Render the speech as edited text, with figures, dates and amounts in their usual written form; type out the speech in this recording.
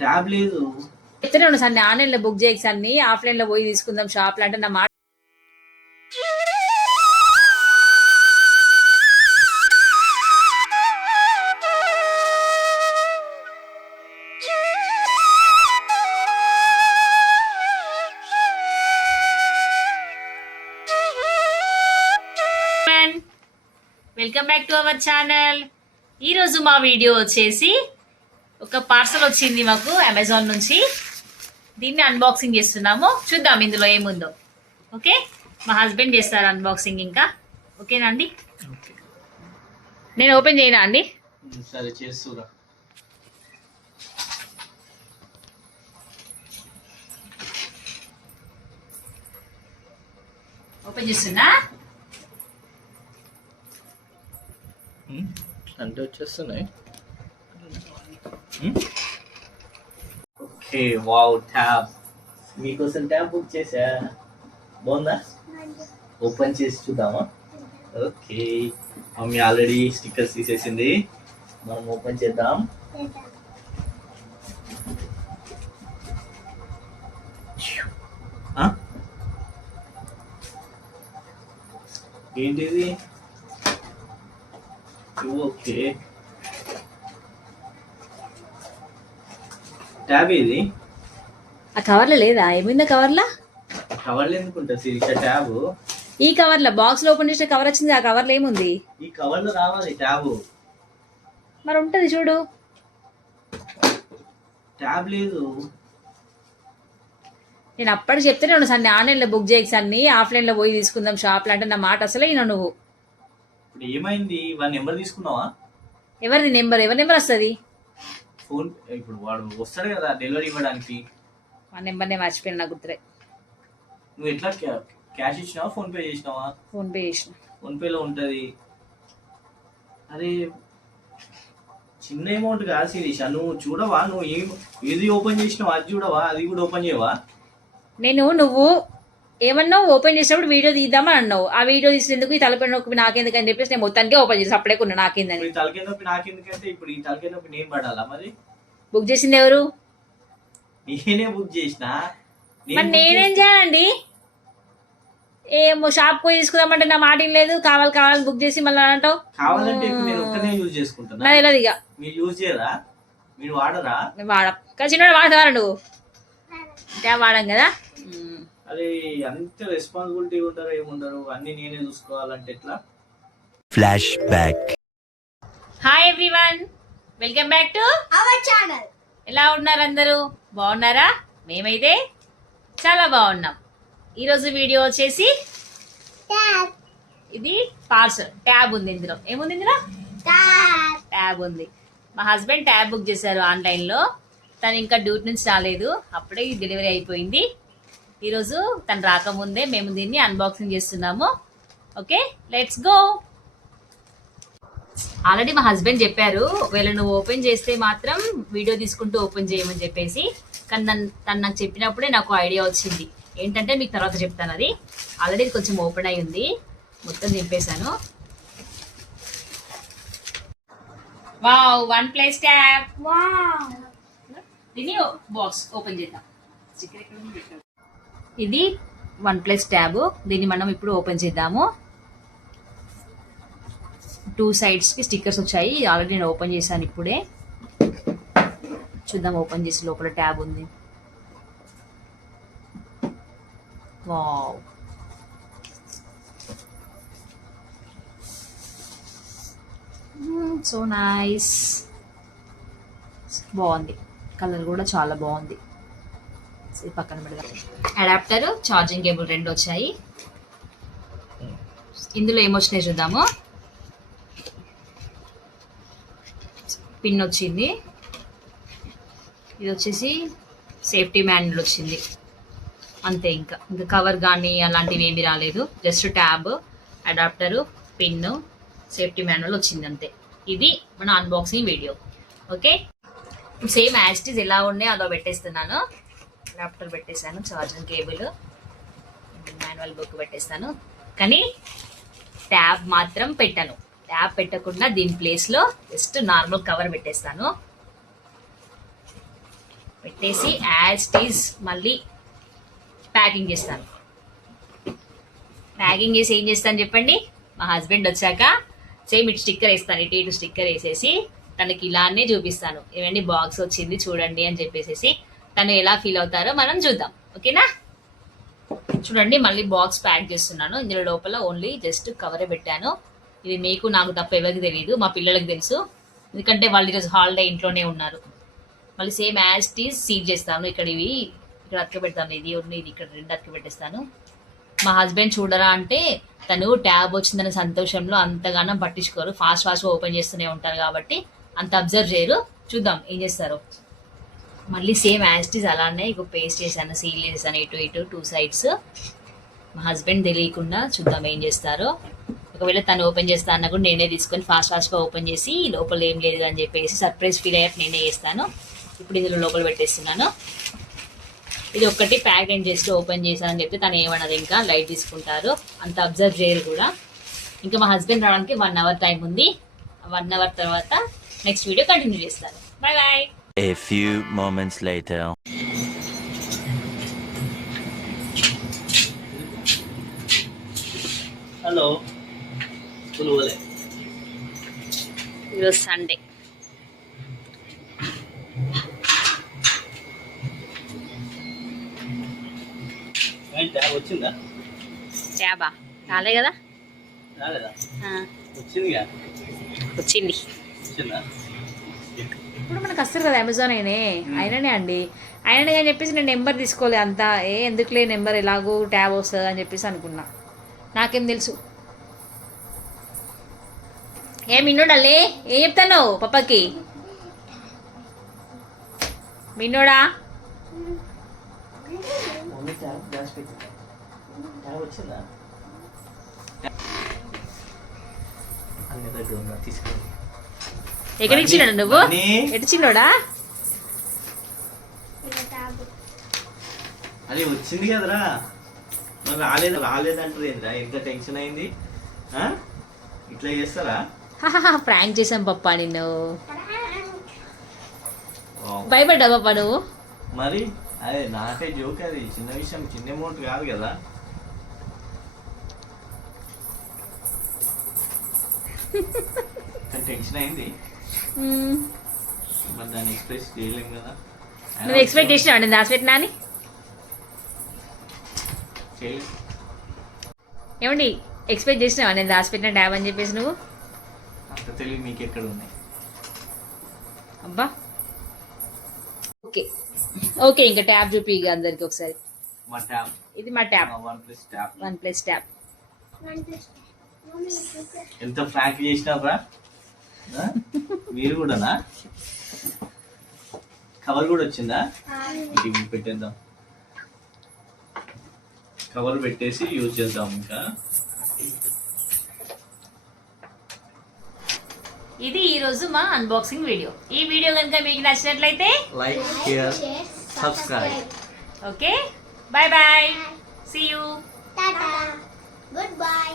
Tab లేదు. చెప్తూనే ఉన్నా సార్, ఆన్లైన్ లో బుక్ చేయక సార్, ఆఫ్లైన్ లో పోయి తీసుకుందాం షాప్ లో అంటే నా మాట. Welcome back to our channel. ఈరోజు మా వీడియో వచ్చేసి ఒక పార్సల్ వచ్చింది మాకు అమెజాన్ నుంచి. దీన్ని అన్బాక్సింగ్ చేస్తున్నాము. చూద్దాం ఇందులో ఏముందో. ఓకే, మా హస్బెండ్ చేస్తారు అన్బాక్సింగ్. ఇంకా ఓకేనా అండి? నేను ఓపెన్ చేయనా అండి? సరే, చేస్తురా. ఓపెన్ చేస్తున్నా. అంటే వచ్చేస్తున్నాయి. Okay, wow, tab. మీకోసం ట్యాబ్ బుక్ చేసా. బాగుందా? ఓపెన్ చేసి చూద్దామా? ఓకే, మమ్మీ ఆల్రెడీ స్టిక్కర్స్ తీసేసింది. మనం ఓపెన్ చేద్దాం. ఏంటిది? ఓకే, ట్యాబ్ ఇది. ఆ కవర్లో లేదా? ఏమైందా కవర్లా? కవర్లు ఎందుకుంటా శిరీష ట్యాబ్? ఈ కవర్లో బాక్స్ లో ఓపెన్ చేసిన కవర్ వచ్చింది. ఆ కవర్లో ఏముంది? ఈ కవర్లో రావాలి ట్యాబ్. మరి ఉంటది చూడు. ట్యాబ్ లేదు. నేను అప్పటికి చెప్తూనే ఉన్నా సార్, ఆన్లైన్ లో బుక్ చేయక సార్, ఆఫ్లైన్ లో పోయి తీసుకుందాం షాప్ లో అంటే నా మాట అసలే ఈయన నువ్వు. ఇప్పుడు ఏమైంది? వాడి నెంబర్ తీసుకున్నావా? ఎవరి నెంబర్ వస్తుంది? ఫోన్ ఇప్పుడు వాడు వస్తాడు కదా డెలివరీ ఇవ్వడానికి. మా నెంబర్ నేను మర్చిపోయినా, నాకు గుర్తురే. నువ్వు ఎట్లా క్యాష్ ఇచ్చినావా, ఫోన్ పే చేసినావా? ఫోన్ పే చేసిన. ఫోన్ పేలో ఉంటది. అరే, చిన్న అమౌంట్ కాదు శిరీష. నువ్వు చూడవా? నువ్వు ఏది ఓపెన్ చేసినావా అది చూడవా? అది కూడా ఓపెన్ చేయవా? నువ్వు ఏమన్నావు? ఓపెన్ చేసినప్పుడు వీడియో తీద్దామని అన్నావు. ఆ వీడియో తీసినందుకు ఈ తలపై నొప్పి నాకెందుకు అని చెప్పేసి నేను మొత్తానికి ఓపెన్ చేసి అప్పుడే కొన్నా. నాకేందని తలకే నొప్పి నాకెందుకంటే ఇప్పుడు ఈ తలకే నొప్పి నేను పడాలా? మరి బుక్ చేసింది ఎవరు? నేనే బుక్ చేసిన. మరి నేనేం చేయాలండి? ఏమో షాప్ పోయి తీసుకుందామంటే నా మాట ఏం లేదు. కావాలి బుక్ చేసి మళ్ళీ అంటావు. కావాలంటే నేను ఒక్కనే యూజ్ చేసుకుంటాను. తెలియదు ఇక. మీరు యూజ్ చేయరా? మీరు వాడరా? చిన్న వాడతారా నువ్వు? ట్యాబ్ వాడాం కదా. అరే, అంత రెస్పాన్సిబిలిటీ ఉంటారు ఏముండరు, అన్ని నేనే చూసుకోవాలంటే ఎట్లా? Flash back. Hi everyone, welcome back to our channel. ఎలా ఉన్నారు అందరూ? బాగున్నారా? మేమైతే చాలా బాగున్నాం. ఈరోజు వీడియో వచ్చేసి ఇది పార్సల్. ట్యాబ్ ఉంది ఇందులో. ఏముంది ఇందులో? ట్యాబ్ ఉంది. మా హస్బెండ్ ట్యాబ్ బుక్ చేశారు ఆన్లైన్లో. తను ఇంకా డ్యూటీ నుంచి రాలేదు, అప్పుడే డెలివరీ అయిపోయింది. ఈరోజు తను రాకముందే మేము దీన్ని అన్బాక్సింగ్ చేస్తున్నాము. Okay, let's go. ఆల్రెడీ మా హస్బెండ్ చెప్పారు, ఒకవేళ నువ్వు ఓపెన్ చేస్తే మాత్రం వీడియో తీసుకుంటూ ఓపెన్ చేయమని చెప్పేసి. కానీ తను నాకు చెప్పినప్పుడే నాకు ఐడియా వచ్చింది. ఏంటంటే మీకు తర్వాత చెప్తాను. అది ఆల్రెడీ కొంచెం ఓపెన్ అయి ఉంది, మొత్తం నింపేశాను. Wow, one plus tab. దీన్ని బాక్స్ ఓపెన్ చేద్దాం. ఇది వన్ ప్లస్ ట్యాబ్. దీన్ని మనం ఇప్పుడు ఓపెన్ చేద్దాము. 2 sides కి స్టిక్కర్స్ వచ్చాయి. ఆల్రెడీ నేను ఓపెన్ చేశాను ఇప్పుడే. చూద్దాం ఓపెన్ చేసి లోపల ట్యాబ్ ఉంది. Wow, so nice. బాగుంది, కలర్ కూడా చాలా బాగుంది. పక్కన పెడదాం. అడాప్టర్, ఛార్జింగ్ కేబుల్ 2 వచ్చాయి. ఇందులో ఏమొచ్చినాయి చూద్దాము. పిన్ వచ్చింది. ఇది వచ్చేసి సేఫ్టీ మాన్యువల్ వచ్చింది. అంతే, ఇంకా కవర్ కానీ అలాంటివి ఏమీ రాలేదు. Just tab, adapter, pin, safety manual వచ్చింది అంతే. ఇది మన unboxing video. Okay, same as it is ఎలా ఉన్నాయి అదో పెట్టేస్తున్నాను. అడాప్టర్ పెట్టేశాను, ఛార్జింగ్ కేబుల్, మాన్యువల్ బుక్ పెట్టేస్తాను. కానీ ట్యాబ్ మాత్రం పెట్టను. ట్యాబ్ పెట్టకుండా దీని ప్లేస్లో జస్ట్ నార్మల్ కవర్ పెట్టేస్తాను. పెట్టేసి యాజ్ టీజ్ మళ్ళీ ప్యాకింగ్ చేస్తాను. ప్యాకింగ్ చేసి ఏం చేస్తాను చెప్పండి? మా హస్బెండ్ వచ్చాక సేమ్ ఇటు స్టిక్కర్ వేస్తాను, ఇటు స్టిక్కర్ వేసేసి తనకి ఇలానే చూపిస్తాను, ఏమండి బాక్స్ వచ్చింది చూడండి అని చెప్పేసి తను ఎలా ఫీల్ అవుతారో మనం చూద్దాం. ఓకేనా? చూడండి మళ్ళీ బాక్స్ ప్యాక్ చేస్తున్నాను. ఇందులో లోపల ఓన్లీ జస్ట్ కవరే పెట్టాను. ఇది మీకు నాకు తప్ప ఎవరికి తెలియదు, మా పిల్లలకి తెలుసు, ఎందుకంటే వాళ్ళు ఈరోజు హాలిడే ఇంట్లోనే ఉన్నారు. మళ్ళీ సేమ్ యాజ్ టీజ్ సీల్ చేస్తాను. ఇక్కడ ఇవి ఇక్కడ అతక పెడతాను, ఇది ఇక్కడ 2 అతక పెట్టేస్తాను. మా హస్బెండ్ చూడరా అంటే తను ట్యాబ్ వచ్చిందనే సంతోషంలో అంతగానో పట్టించుకోరు, ఫాస్ట్గా ఓపెన్ చేస్తూనే ఉంటారు కాబట్టి అంత అబ్జర్వ్ చేయరు. చూద్దాం ఏం చేస్తారో. మళ్ళీ సేమ్ యాస్టీస్ అలానే ఇక పేస్ట్ చేశాను, సీల్ చేశాను ఇటు 2 సైడ్స్. మా హస్బెండ్ తెలియకుండా చూద్దాం ఏం చేస్తారో. ఒకవేళ తను ఓపెన్ చేస్తా అన్న కూడా నేనే తీసుకొని ఫాస్ట్గా ఓపెన్ చేసి లోపల ఏం లేదు అని చెప్పేసి సర్ప్రైజ్ ఫీల్ అయ్యాక నేనే చేస్తాను. ఇప్పుడు ఇందులో లోపల పెట్టేస్తున్నాను. ఇది ఒక్కటి ప్యాక్ అండ్ జస్ట్ ఓపెన్ చేశానని చెప్తే తను ఏమన్నది, ఇంకా లైట్ తీసుకుంటారు, అంత అబ్జర్వ్ చేయరు కూడా. ఇంకా మా హస్బెండ్ రావడానికి 1 అవర్ టైం ఉంది. 1 అవర్ తర్వాత నెక్స్ట్ వీడియో కంటిన్యూ చేస్తాను. Bye bye. A few moments later. Hello, school పోలే? ఈరోజు సండే. ట్యాబ్ వచ్చిందా? ట్యాబా రాలే కదా? రాలేదా? ఆ, వచ్చిందిగా. వచ్చింది. వచ్చిందా? ఇప్పుడు మనకు వస్తారు కదా అమెజాన్ అయిననే అండి, అయిననే అని చెప్పేసి నేను నెంబర్ తీసుకోలే అంతా. ఎందుకులే నెంబర్, ఎలాగో ట్యాబ్ వస్తుంది అని చెప్పేసి అనుకున్నా. నాకేం తెలుసు. మిన్నోడాలే ఏం చెప్తాను పప్పకి? మిన్నోడా ట్యాబ్ వచ్చిందా? అన్ని దగ్గర ఉందా? తీసుకెళ్ళి. ఎక్కడ ఇచ్చినాడు నువ్వు? ఎటు చిన్నోడా? అది వచ్చింది కదరా, మరి రాలేదంటారు ఏంద్రా? ఎంత టెన్షన్ అయింది. ఇట్లా చేస్తారా? ప్రాంక్ చేసాం పప్పా నిన్ను. భయపడ్డా పప్పా నువ్వు? మరి అదే నాకే జోక్, అది చిన్న విషయం, చిన్న అమౌంట్ కాదు కదా. టెన్షన్ అయింది, మరి దాన్ని ఎక్స్ప్రెస్ చేయలేము కదా. నువ్వు ఎక్స్పెక్ట్ చేసినావు నేను దాచిపెట్టినా అని? చేయలేదు. ఏమండి ఎక్స్పెక్ట్ చేసినావా నేను దాచిపెట్టిన ట్యాబ్ అని చెప్పేసి నువ్వు? అంత తెలివి మీకు ఎక్కడ ఉన్నాయి? అబ్బా ఓకే ఓకే, ఇంకా ట్యాబ్ చూపి అందరికి ఒకసారి. మా ట్యాబ్ ఇది మా tab, OnePlus tab. OnePlus tab. ఎంత ఫ్రాంక్ చేసినారా మీరు కూడానా? కవర్ కూడా వచ్చిందా? ఇది పెట్టేద్దాం, కవర్ పెట్టేసి యూజ్ చేద్దాం. ఇంకా ఇది ఈ రోజు మా అన్బాక్సింగ్ వీడియో. ఈ వీడియో కనుక మీకు నచ్చినట్లయితే like, share, subscribe. Okay, bye bye, see you. Goodbye.